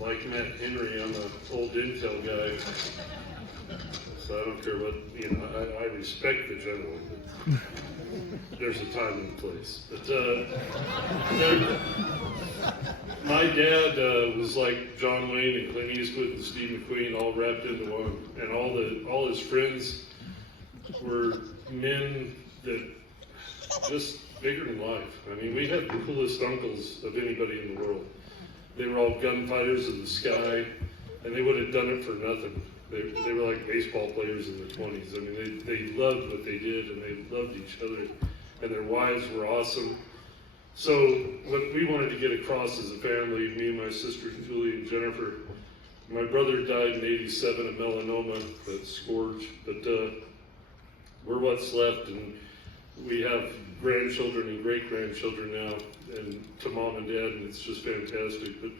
like Matt Henry, I'm an old Intel guy, so I don't care what, I respect the general, but there's a time and place. But my dad was like John Wayne and Clint Eastwood and Steve McQueen all wrapped into one, and all his friends were men that just bigger than life. I mean, we had the coolest uncles of anybody in the world. They were all gunfighters of the sky, and they would have done it for nothing. They were like baseball players in their 20s. I mean, they loved what they did, and they loved each other, and their wives were awesome. So what we wanted to get across as a family, me and my sisters Julie and Jennifer, my brother died in '87 of melanoma, that scourge, but we're what's left, and we have grandchildren and great-grandchildren now, and to mom and dad, and it's just fantastic. But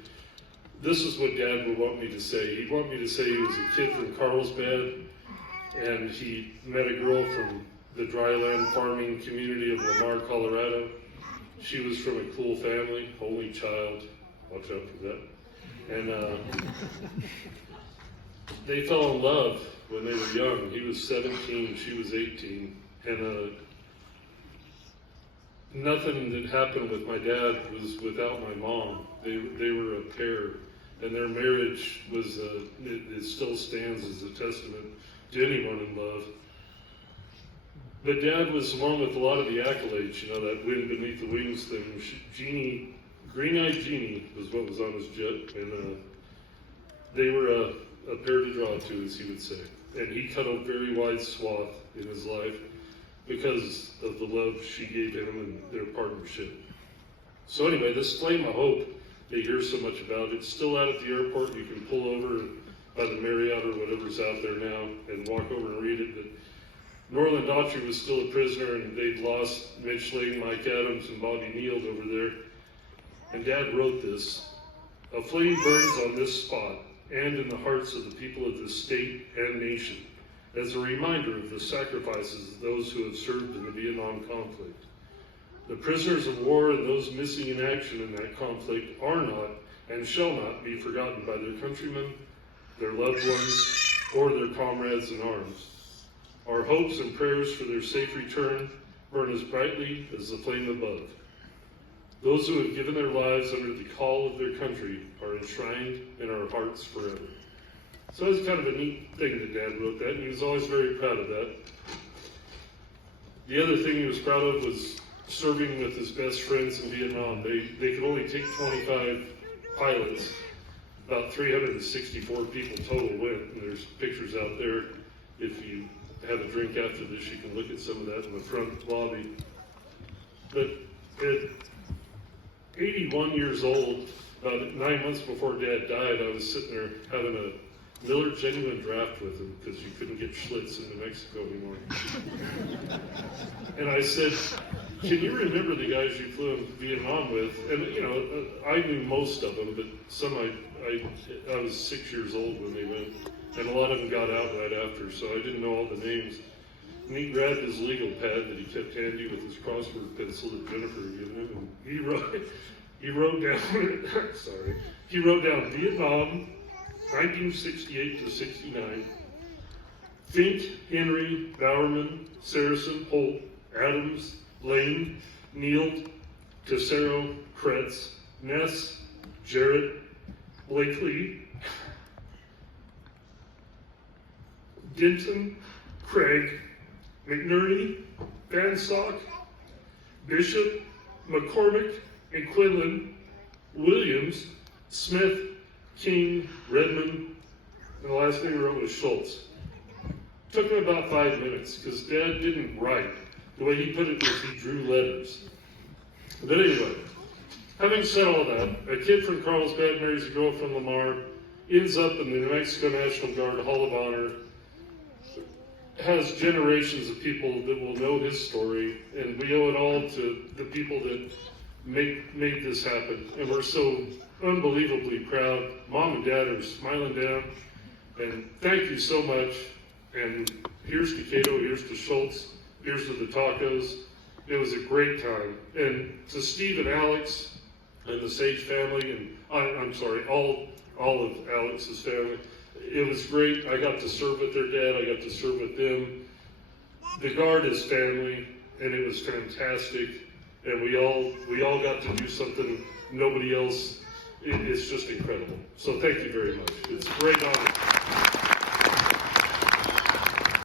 this is what Dad would want me to say. He'd want me to say he was a kid from Carlsbad, and he met a girl from the dryland farming community of Lamar, Colorado. She was from a cool family, only child, watch out for that. And they fell in love when they were young. He was 17, she was 18, and nothing that happened with my dad was without my mom. They were a pair, and their marriage was, it still stands as a testament to anyone in love. But Dad was along with a lot of the accolades, that wind beneath the wings thing. Jeannie, green-eyed Jeannie was what was on his jet, and they were a pair to draw to, as he would say. And he cut a very wide swath in his life because of the love she gave him and their partnership. So anyway, this flame of hope that you hear so much about, it's still out at the airport. You can pull over by the Marriott or whatever's out there now and walk over and read it. But Norland Daughtry was still a prisoner, and they'd lost Mitch Lane, Mike Adams, and Bobby Neild over there. And Dad wrote this: "A flame burns on this spot and in the hearts of the people of this state and nation, as a reminder of the sacrifices of those who have served in the Vietnam conflict. The prisoners of war and those missing in action in that conflict are not and shall not be forgotten by their countrymen, their loved ones, or their comrades in arms. Our hopes and prayers for their safe return burn as brightly as the flame above. Those who have given their lives under the call of their country are enshrined in our hearts forever." So it was kind of a neat thing that Dad wrote that, and he was always very proud of that. The other thing he was proud of was serving with his best friends in Vietnam. They could only take 25 pilots. About 364 people total went, and there's pictures out there. If you have a drink after this, you can look at some of that in the front lobby. But at 81 years old, about 9 months before Dad died, I was sitting there having a Miller Genuine Draft with him because you couldn't get Schultz in New Mexico anymore. And I said, "Can you remember the guys you flew in Vietnam with?" And I knew most of them, but some I was 6 years old when they went, and a lot of them got out right after, so I didn't know all the names. And he grabbed his legal pad that he kept handy with his crossword pencil that Jennifer had given him, and he wrote down he wrote down Vietnam 1968 to 69, Fink, Henry, Bowerman, Saracen, Holt, Adams, Lane, Neild, Casero, Kretz, Ness, Jarrett, Blakely, Denton, Craig, McNerney, Van Stock, Bishop, McCormick, and Quinlan, Williams, Smith, King, Redmond, and the last name he wrote was Schultz. Took him about 5 minutes because Dad didn't write. The way he put it was he drew letters. But anyway, having said all that, a kid from Carlsbad marries a girl from Lamar, ends up in the New Mexico National Guard Hall of Honor, has generations of people that will know his story, and we owe it all to the people that made this happen. And we're so unbelievably proud. Mom and Dad are smiling down, and thank you so much. And here's to Cato, here's to Schultz, here's to the tacos. It was a great time. And to Steve and Alex, and the Sage family, and I'm sorry, all of Alex's family. It was great. I got to serve with their dad. I got to serve with them. The Guard is family, and it was fantastic. And we all got to do something nobody else. It's just incredible. So thank you very much. It's a great honor.